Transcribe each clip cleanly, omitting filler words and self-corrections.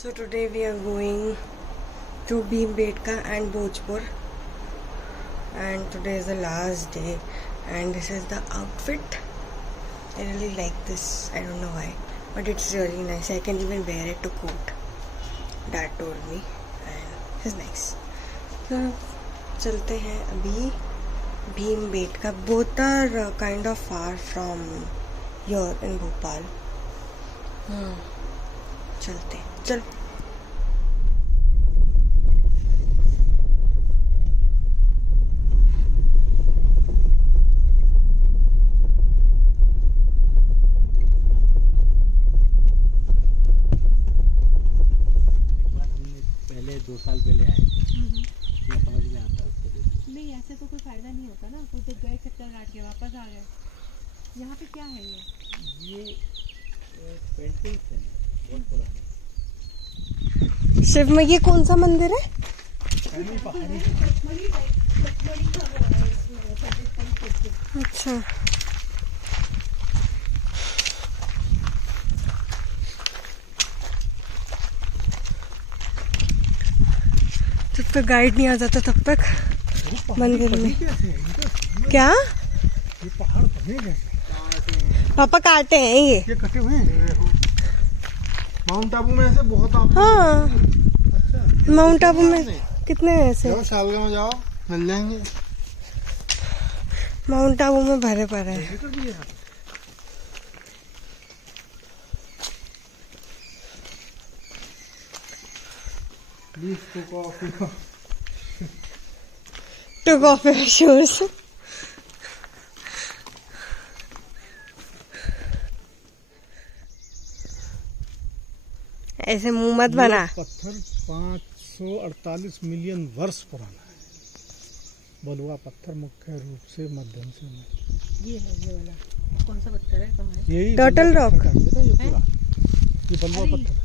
So today we are going to Bhimbetka and Bhojpur, and today is the last day, and this is the outfit. I really like this. I don't know why, but it's really nice. I can even wear it to court. Dad told me, and it's nice. So चलते हैं अभी Bhimbetka. Both are kind of far from here in Bhopal. चलते हैं. चल. पहले 2 साल पहले आए थे, समझ में आता है। नहीं, ऐसे तो कोई फायदा नहीं होता ना। तो गए चक्कर काट के वापस आ गए। यहाँ पे क्या है ये पेंटिंग्स है बहुत पुराने। शिव में ये कौन सा मंदिर है? अच्छा, जब तक गाइड नहीं आ जाता तब तक मंदिर में क्या ये पहाड़ बने कैसे? पापा काटे हैं ये कटे हुए हैं। माउंट आबू में ऐसे बहुत आप। हाँ, अच्छा, माउंट आबू में कितने हैं ऐसे? जाओ शालगा में जाओ, मिल जाएंगे। माउंट आबू में भरे पड़े हैं। Took off your shoes. ऐसे मुंह मत बना। पत्थर 548 मिलियन वर्ष पुराना है। बलुआ पत्थर मुख्य रूप से मध्यम से ये है, ये वाला कौन सा पत्थर है? कहाँ है? यही टर्टल रॉक। ये पूरा ये बलुआ पत्थर,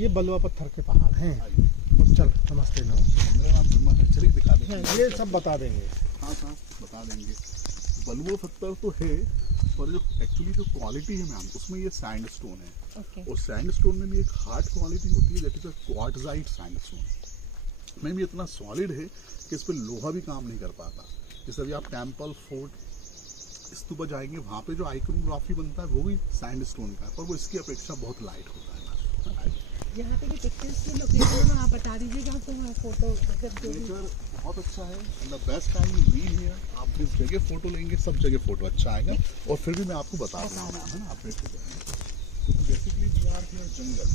ये बलुआ पत्थर के पहाड़ हैं। चल, नमस्ते नमस्ते। दिखा देंगे, ये सब बता देंगे। हाँ बता देंगे। बलुआ पत्थर तो है, पर जो एक्चुअली जो क्वालिटी है मैम, उसमें ये सैंडस्टोन है। और सैंडस्टोन में भी एक हार्ड क्वालिटी होती है, that is a quartzite sandstone. Ma'am ये इतना सॉलिड है कि इस पर लोहा भी काम नहीं कर पाता। जैसे अभी आप टेम्पल, फोर्ट, स्तूपा जाएंगे, वहाँ पे जो आइकोनोग्राफी बनता है वो भी सैंडस्टोन का है, पर वो इसकी अपेक्षा बहुत लाइट होता है। यहाँ पे पिक्चर्स की लोकेशन आप बता दीजिएगा, तो वहाँ फोटो बहुत अच्छा है। The best time you be here. आप जिस जगह फोटो लेंगे सब जगह फोटो अच्छा आएगा। और फिर भी मैं आपको बता रहा हूँ है ना, आप बैठ जाएंगे। तो बेसिकली वी आर हियर जंगल,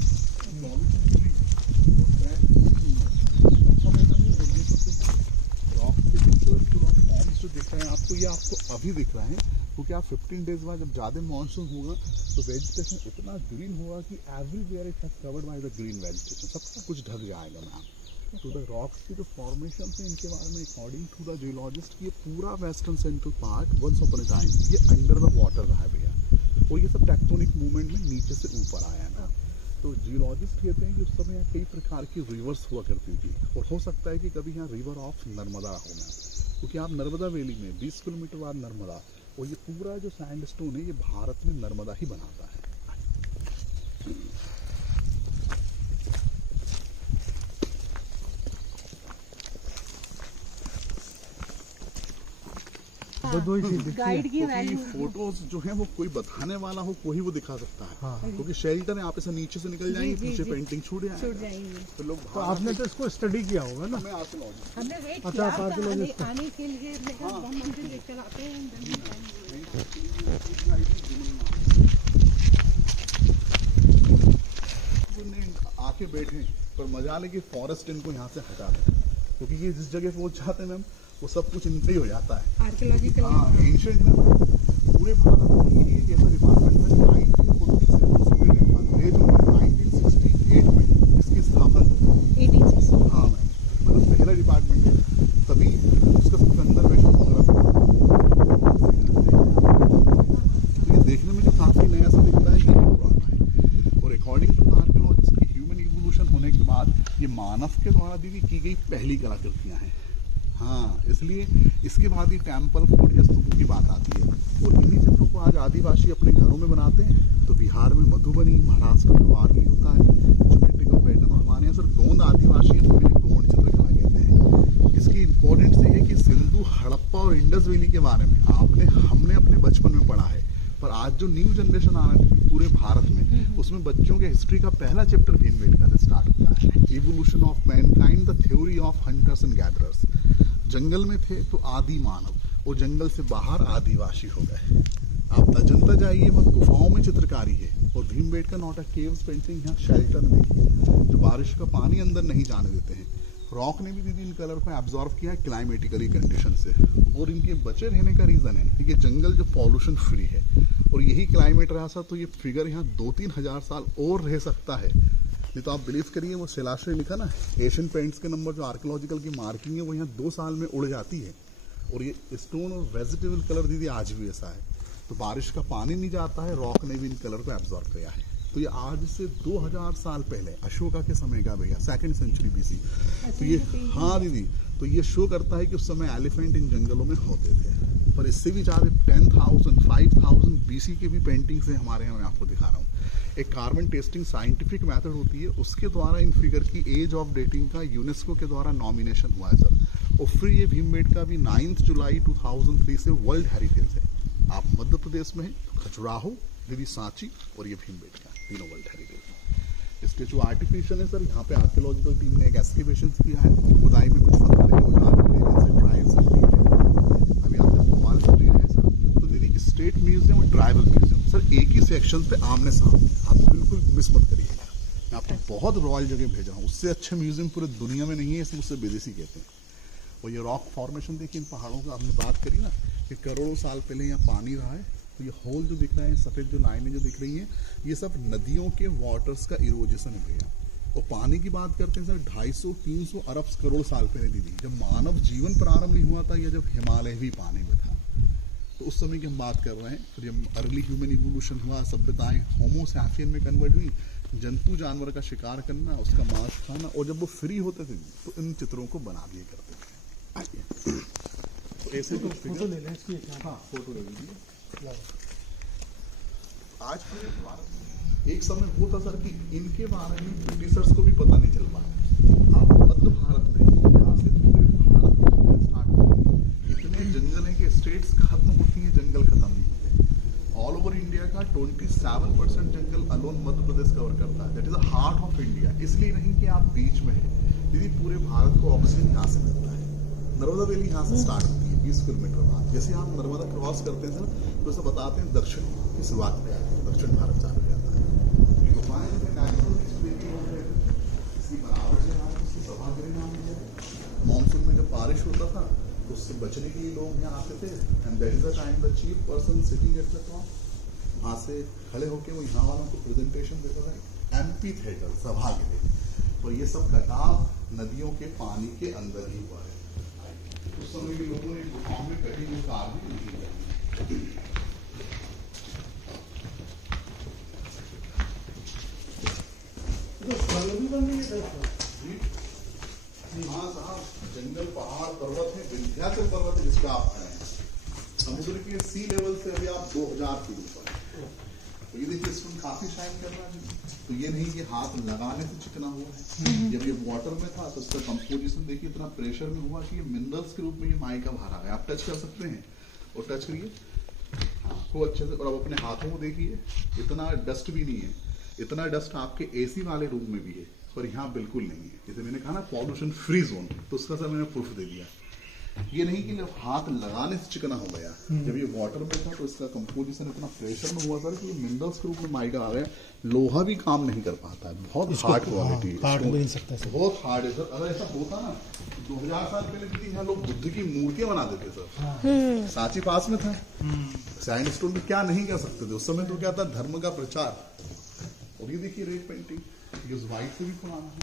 जो दिख रहे हैं आपको, ये आपको अभी दिख रहा है क्योंकि आप 15 डेज बाद जब ज़्यादा मानसून होगा तो वेजिटेशन इतना ग्रीन होगा कि everywhere it has covered by the green vegetation, सब कुछ ढक जाएगा मैम। तो द रॉक्स की जो फॉर्मेशन है इनके बारे में अकॉर्डिंग टू द जियोलॉजिस्ट, ये पूरा western central part once upon a time ये अंडर द वाटर रहा है भैया, और ये सब टेक्टोनिक मूवमेंट में नीचे से ऊपर आया है ना। तो जियोलॉजिस्ट कहते हैं कि उस समय यहाँ कई प्रकार की रिवर्स हुआ करती थी, और हो सकता है कि कभी यहाँ रिवर ऑफ नर्मदा हो मैम, क्योंकि आप नर्मदा वैली में 20 किलोमीटर बाद नर्मदा, और ये पूरा जो सैंडस्टोन है ये भारत में नर्मदा ही बनाता है। गाइड की वैल्यू, फोटोज जो है वो कोई बताने वाला हो कोई वो दिखा सकता है। हाँ। क्योंकि शेल्टर है, आप ऐसे नीचे से निकल जाएंगे, पीछे पेंटिंग छूट जाएंगे। तो लोग, तो आपने तो इसको स्टडी किया होगा ना? मैं आर्कियोलॉजिस्ट। हमने वेट अच्छा, किया आने के लिए, हम मंदिर देख कर आते हैं। आके बैठे, पर मजा लेके फॉरेस्ट इनको यहाँ से हटा दें, क्योंकि ये जिस जगह पहुँच जाते हैं मैम वो सब कुछ इनसे ही हो जाता है। आर्कियोलॉजिकल, हाँ, एंशिएंट ना पूरे भारत में ये एक ऐसा डिपार्टमेंट था जो 1947 में अंग्रेजों ने 1968 में इसकी स्थापना की। 1860। हाँ मैम, मतलब पहला डिपार्टमेंट है, तभी उसका सब कंजर्वेशन वगैरह। तो ये देखने में जो काफी नया सा दिखता है, ये पुराना है। और अकॉर्डिंग टू द आर्कियोलॉजिस्ट की ह्यूमन इवोल्यूशन होने के बाद ये मानव के द्वारा भी की गई पहली कलाकृतियाँ हैं। हाँ, इसलिए इसके बाद ही टेम्पल फोर्ट या स्तूपों की बात आती है। और इन्हीं चित्रों को आज आदिवासी अपने घरों में बनाते हैं। तो बिहार में मधुबनी, महाराष्ट्र में वारली होता है ज्योमेट्रिकल पैटर्न। और हमारे यहाँ सर गोंड आदिवासी है तो इन्हें गोंड चित्रकला कहते हैं। इसकी इम्पोर्टेंस ये है कि सिंधु, हड़प्पा और इंडस वैली के बारे में हमने अपने बचपन में पढ़ा है, पर आज जो न्यू जनरेशन आ रही है पूरे भारत में, उसमें बच्चों के हिस्ट्री का पहला चैप्टर भीमबेटका से स्टार्ट होता है। Evolution of mankind, the theory of hunters and gatherers. जंगल में थे तो आदि मानव, और जंगल से बाहर आदिवासी हो गए। आप अजंता जाइए, वह गुफाओं में चित्रकारी है। और Bhimbetka not a caves painting, यहाँ शेल्टर नहीं है, जो बारिश का पानी अंदर नहीं जाने देते हैं। रॉक ने भी दीदी इन कलर को एब्जॉर्व किया है क्लाइमेटिकली कंडीशन से। और इनके बचे रहने का रीजन है कि ये जंगल जो पॉल्यूशन फ्री है, और यही क्लाइमेट रहा सा तो ये फिगर यहाँ 2-3 हजार साल और रह सकता है। नहीं तो आप बिलीव करिए, वो शिलाश्रय लिखा ना, एशियन पेंट्स के नंबर जो आर्कियोलॉजिकल की मार्किंग है वो यहाँ 2 साल में उड़ जाती है। और ये स्टोन और वेजिटेबल कलर दीदी आज भी ऐसा है। तो बारिश का पानी नहीं जाता है, रॉक ने भी इन कलर को एब्जॉर्व किया है। तो ये आज से 2000 साल पहले अशोका के समय का भैया, 2nd सेंचुरी BC। तो ये, हाँ दीदी, तो ये शो करता है कि उस समय एलिफेंट इन जंगलों में होते थे। पर इससे भी ज़्यादा 10,000, 5,000 BC के भी पेंटिंग्स है हमारे यहाँ, मैं आपको दिखा रहा हूँ। एक कार्बन टेस्टिंग साइंटिफिक मेथड होती है, उसके द्वारा इन फिगर की एज ऑफ डेटिंग का यूनेस्को के द्वारा नॉमिनेशन हुआ है सर। और फिर ये भीमबेटका भी 9 जुलाई 2003 से वर्ल्ड हेरिटेज है। आप मध्य प्रदेश में हैं तो खजुराहो, दीदी सांची और ये भीमबेटका, तीनों वर्ल्ड हेरिटेज। स्टेचू आर्टिफिशियल है सर। यहाँ पे आर्कियोलॉजिकल टीम ने एक एक्सकेवेशन किया है, खुदाई में कुछ पत्थर के औजार मिले जिनसे ट्रायल्स चलती है। अभी आप जब भोपाल से रहे हैं सर, तो दीदी स्टेट म्यूजियम और ट्राइबल म्यूजियम सर एक ही सेक्शन पे आमने सामने, आप बिल्कुल मिस मत करिएगा। मैं आपको बहुत रॉयल जगह भेज रहा हूँ, उससे अच्छे म्यूजियम पूरे दुनिया में नहीं है, इसलिए उससे विदेशी कहते हैं। और ये रॉक फॉर्मेशन देखिए, इन पहाड़ों का आपने बात करी ना कि करोड़ों साल पहले यहाँ पानी रहा है। तो ये होल जो दिख रहा है, सफ़ेद जो लाइनें जो दिख रही हैं, ये सब नदियों के वाटर्स का इरोजेशन है भैया। और पानी की बात करते हैं सर, 250-300 अरब करोड़ साल पहले दीदी, जब मानव जीवन प्रारंभ नहीं हुआ था या जब हिमालय भी पानी में था, तो उस समय की हम बात कर रहे हैं। फिर जब अर्ली ह्यूमन इवोल्यूशन हुआ, सभ्यताएं होमो सैपियन में कन्वर्ट हुई, जंतु जानवर का शिकार करना, उसका मांस खाना, और जब वो फ्री होते थे तो इन चित्रों को बना दिए करते थे। आइए तो ऐसे तो फोटो ले लें इसकी। हाँ, फोटो ले लीजिए। आज पूरे भारत में एक समय वो था सर कि इनके बारे में ब्रिटिशर्स को भी पता नहीं चल पाया। आप मध्य भारत में, यहाँ से पूरे भारत में जंगल स्टार्ट हुए, इतने जंगल हैं कि स्टेट्स खत्म होती हैं, जंगल खत्म नहीं होते। ऑल ओवर इंडिया का 27% जंगल अलोन मध्य प्रदेश कवर करता है। That is the heart of India. इसलिए नहीं कि आप बीच में हैं दीदी, पूरे भारत को ऑक्सीजन यहाँ से मिलता है। नर्मदा वैली यहाँ से स्टार्ट होती है 20 किलोमीटर बाद। जैसे आप नर्मदा क्रॉस करते हैं सर, तो ऐसा बताते हैं दक्षिण की शुरुआत में आती है, दक्षिण भारत चालू हो जाता है। गुफाएं जो है नेचुरल स्प्रिंग है, इसकी बनावट से नाम, इसकी सभागिरी नाम है। मानसून में जब बारिश होता था तो उससे बचने के लिए लोग यहाँ आते थे। And that is the time the chief person sitting at the top, वहाँ से खड़े होकर वो यहाँ वालों को प्रेजेंटेशन देता है। एम्पी थिएटर, सभागिरी। और ये सब कटाव नदियों के पानी के अंदर ही हुआ है। उस समय के लोगों ने गुफाओं में कटी हुई कार भी नहीं की। हाँ साहब, जंगल, पहाड़, पर्वत है, विंध्याचल पर्वत है जिसपे आप खड़े हैं। समुद्र के सी लेवल से अभी आप 2000 फीट ऊपर है। तो ये देखिए, इसमें काफी शाइन कर रहा है। तो ये नहीं कि हाथ लगाने से चिकना हुआ है। जब ये वाटर में था तो इसका कंपोजिशन देखिए, इतना प्रेशर में हुआ कि ये मिनरल्स के रूप में ये माइका बाहर आ गया। आप टच कर सकते हैं, और टच करिए, हाँ, खूब अच्छे से। और अब अपने हाथों को देखिए, इतना डस्ट भी नहीं है। इतना डस्ट आपके AC वाले रूम में भी है, और यहाँ बिल्कुल नहीं है। जैसे मैंने कहा ना, पॉल्यूशन फ्री जोन, तो उसका सर मैंने प्रूफ दे दिया। ये नहीं कि जब हाथ लगाने से चिकना हो गया। जब ये वाटर में था तो इसका कंपोजिशन इतना प्रेशर में हुआ सर कि मिनरल्स के रूप में माइका आ गया। लोहा भी काम नहीं कर पाता है, बहुत हार्ड क्वालिटी है, काट भी नहीं सकता सर, बहुत हार्ड है सर। अगर ऐसा होता ना, 2000 साल पहले भी यहाँ लोग बुद्ध की मूर्तियां बना देते सर। सांची पास में था, सैंड स्टोन में क्या नहीं कर सकते थे उस समय। तो क्या था, धर्म का प्रचार। और ये देखिए रेड पेंटिंग, ये व्हाइट से भी पुराना है,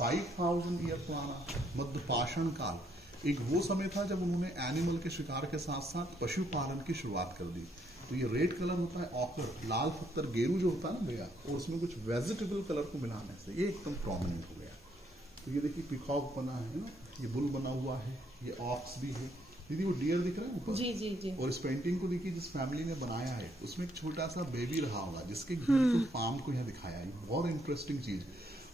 5000 ईयर पुराना, मध्य पाषाण काल। एक वो समय था जब उन्होंने एनिमल के शिकार के साथ साथ पशुपालन की शुरुआत कर दी। तो ये रेड कलर होता है ऑकर, लाल पत्थर गेरू जो होता है ना भैया, और उसमें कुछ वेजिटेबल कलर को मिलाने से ये एकदम प्रोमिनेंट हो गया। तो ये देखिए, पिकॉक बना है ना, ये बुल बना हुआ है, ये ऑक्स भी है दीदी, वो डियर दिख रहा है ऊपर। जी जी जी। और इस पेंटिंग को देखिए जिस फैमिली ने बनाया है उसमें एक छोटा सा बेबी रहा होगा जिसके ब्यूटीफुल पाम को यहाँ दिखाया है, बहुत इंटरेस्टिंग चीज।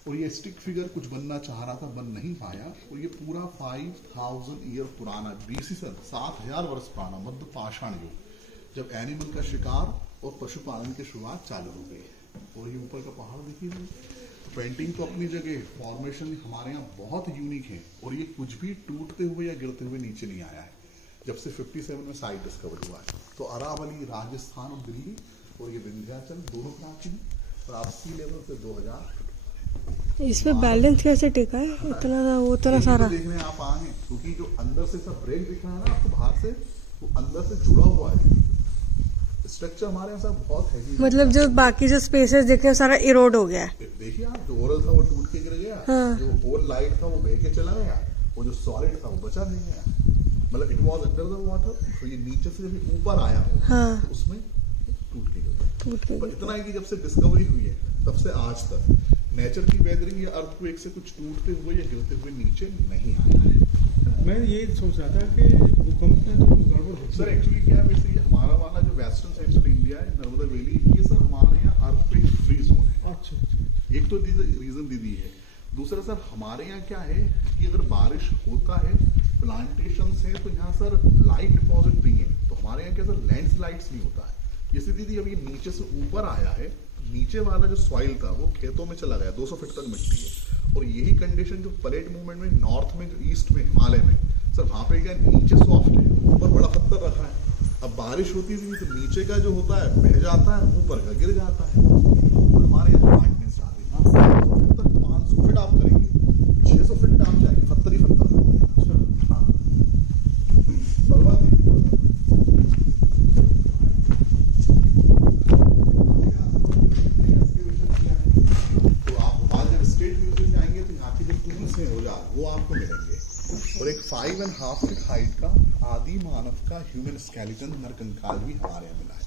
और ये स्टिक फिगर कुछ बनना चाह रहा था, बन नहीं पाया। और ये पूरा 5000 ईयर पुराना, BC सर 7000 वर्ष पुराना मध्य पाषाण युग, जब एनिमल का शिकार और पशुपालन की शुरुआत चालू हो गई। और ये ऊपर का पहाड़ देखिए, पेंटिंग तो अपनी जगह, फॉर्मेशन हमारे यहाँ बहुत यूनिक है। और ये कुछ भी टूटते हुए या गिरते हुए नीचे नहीं आया है जब से 57 में साइट डिस्कवर हुआ है। तो अरावली राजस्थान और दिल्ली और ये विंध्याचल दोनों प्राचीन और आप सी लेवल से 2000। इस पे बैलेंस कैसे टिका है इतना वो तरह सारा? देखने आप आए क्योंकि जो अंदर से सब ब्रेक दिख रहा है ना आपको बाहर से, वो अंदर से जुड़ा हुआ है। स्ट्रक्चर हमारे यहाँ सब बहुत हैवी, मतलब जो बाकी जो स्पेसेस देखे हैं सारा इरोड हो गया है। देखिए आप, जो ओरल था वो टूट के गिर गया, हाँ। जो होल लाइट था वो बह के चला गया, वो जो सॉलिड था वो बचा नहीं गया। मतलब it was under the water, तो ये नीचे से जब ऊपर आया हो हाँ। तो उसमें टूट के गिर गया। पर गया। इतना है कि जब से डिस्कवरी हुई है तब से आज तक नेचर की वेदरिंग या अर्थक्वेक से कुछ टूटते हुए या गिरते हुए नीचे नहीं आया है। मैं ये सोच रहा था कि भूकंप में तो कुछ गड़बड़ होती सर है। एक्चुअली क्या है, वैसे ये हमारा वाला जो वेस्टर्न सेंट्रल इंडिया है, नर्मदा वैली, ये सर हमारे यहाँ अर्थक्वेक फ्री जोन है। अच्छा अच्छा। एक तो रीजन दीदी है, दूसरा सर हमारे यहाँ क्या है कि अगर बारिश होता है, प्लांटेशन है, तो यहाँ सर लाइट डिपॉजिट नहीं है, तो हमारे यहाँ क्या सर लैंडस्लाइड्स नहीं होता है। जैसे दीदी अभी नीचे से ऊपर आया है, नीचे वाला जो सॉइल था वो खेतों में चला गया, 200 फीट तक मिट्टी है। और यही कंडीशन जो प्लेट मूवमेंट में नॉर्थ में, जो ईस्ट में, हिमालय में, सर वहां पे क्या नीचे सॉफ्ट है, ऊपर बड़ा पत्थर रखा है। अब बारिश होती थी तो नीचे का जो होता है बह जाता है, ऊपर का गिर जाता है। तो हमारे यहाँ हार्डनेस आती है, 500 फीट आप करेंगे, 600 फीट आप जाएंगे, पत्थर ही पत्थर रहते हैं। अच्छा हाँ, बर्बाद नहीं। वो आपको मिलेंगे। और एक 5.5 फीट हाइट का आदि मानव का ह्यूमन स्केलेटन नरकंकाल भी हमारे यहाँ मिला है,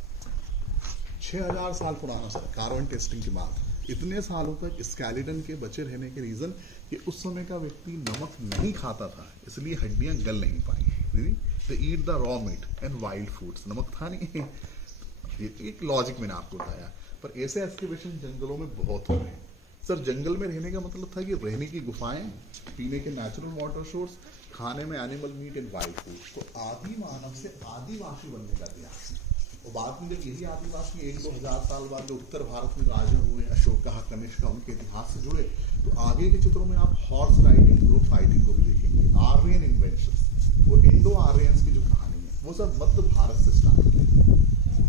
6000 साल पुराना सर, कार्बन टेस्टिंग के बाद। इतने सालों तक स्केलेटन के बचे रहने के रीजन कि उस समय का व्यक्ति नमक नहीं खाता था, इसलिए हड्डियां गल नहीं पाई। They eat the raw meat and wild foods, नमक था नहीं। एक लॉजिक मैंने आपको बताया। पर ऐसे एक्सकेवेशन जंगलों में बहुत हो रहे हैं सर। जंगल में रहने का मतलब था कि रहने की गुफाएं, पीने के नेचुरल वाटर सोर्स, खाने में animal meet and wild food. तो आदि मानव से आदिवासी बनने का इतिहास है। और बाद में जब यही आदिवासी 1-2 हजार साल बाद जो उत्तर भारत में राजा हुए, अशोका, कनिष्का, उनके इतिहास से जुड़े, तो आगे के चित्रों में आप हॉर्स राइडिंग, ग्रुप फाइटिंग को भी देखेंगे। आर्यन इन्वेंशंस और इंडो आर्यंस की जो कहानी है वो सब मध्य भारत से स्टार्ट की।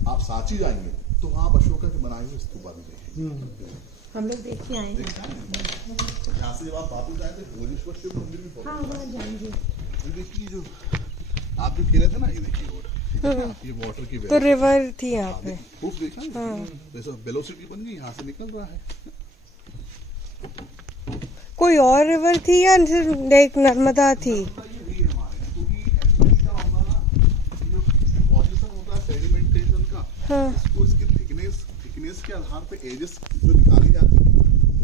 आप सांची जाएंगे तो वहां आप अशोका के बनाए हुए स्तूपा भी देखेंगे। हम लोग देख के आएंगे। यहाँ से जब आप वापस जाए थे भोजेश्वर शिव मंदिर भी बहुत, हाँ वहाँ जाएंगे। ये देखिए जो आप जो खेले थे ना, ये देखिए रोड, ये वाटर की तो रिवर थी यहाँ पे, खूब देखा है, जैसे वेलोसिटी बन गई, यहाँ से निकल रहा है। कोई और रिवर थी या सिर्फ लाइक नर्मदा थी? ये हुई है हमारे यहाँ, क्योंकि एक्चुअली क्या होगा ना, जो पोजीशन होता है सेडिमेंटेशन का, हाँ। इसको इसकी थिकनेस के आधार पे एजेस जो निकाली जाती है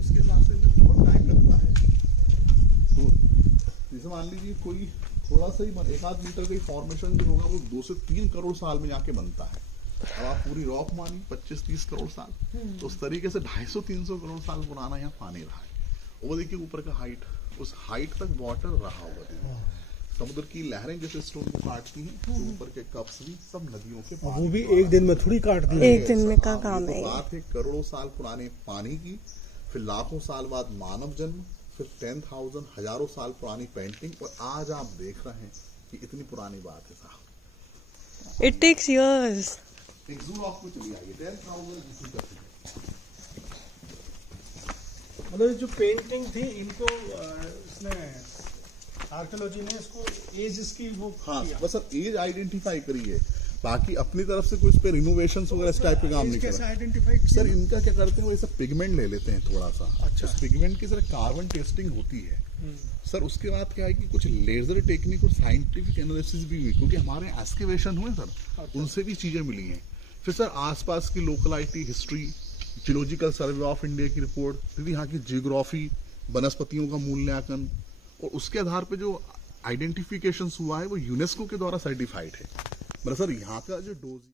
उसके हिसाब से इनमें बहुत टाइम लगता है। तो जैसे मान लीजिए कोई थोड़ा सा ही 1-8 मीटर का फॉर्मेशन जो होगा वो 2 से 3 करोड़ साल में जाके बनता है। अब आप पूरी रॉक मानी 25-30 करोड़ साल, तो उस तरीके से 250-300 करोड़ साल पुराना यहाँ पानी रहा है। वो देखिए ऊपर का हाइट, उस हाइट तक वाटर रहा होगा। समुद्र की लहरें जैसे स्टोन को काटती हैं, तो ऊपर के कप्स भी सब नदियों के वो भी एक दिन में थोड़ी काट दी। एक दिन में का काम है। बात है करोड़ों साल पुराने पानी की, फिर लाखों साल बाद मानव जन्म, फिर 10,000 हजारों साल पुरानी पेंटिंग, और आज आप देख रहे हैं कि इतनी पुरानी बात है साहब। It takes years. एक जूम आपको चली आइए 10,000 BC का थी। मतलब जो पेंटिंग थी इनको इसने आर्कियोलॉजी ने इसको एज इसकी वो हाँ किया। बस सर एज आइडेंटिफाई करी है, बाकी अपनी तरफ से कोई इस पे रिनोवेशन वगैरह इस टाइप के काम नहीं कैसे करा। आइडेंटिफाई सर इनका क्या करते हैं, वो ऐसा पिगमेंट ले लेते हैं थोड़ा सा। अच्छा। उस पिगमेंट की सर कार्बन टेस्टिंग होती है सर। उसके बाद क्या है कि कुछ लेजर टेक्निक और साइंटिफिक एनालिसिस भी हुई, क्योंकि हमारे एक्सकेवेशन हुए सर, उनसे भी चीजें मिली हैं। फिर सर आसपास की locality history, geological survey of India की रिपोर्ट, फिर यहाँ की जियोग्राफी, वनस्पतियों का मूल्यांकन, और उसके आधार पे जो आइडेंटिफिकेशन हुआ है वो यूनेस्को के द्वारा सर्टिफाइड है। मतलब सर यहाँ का जो डोजियर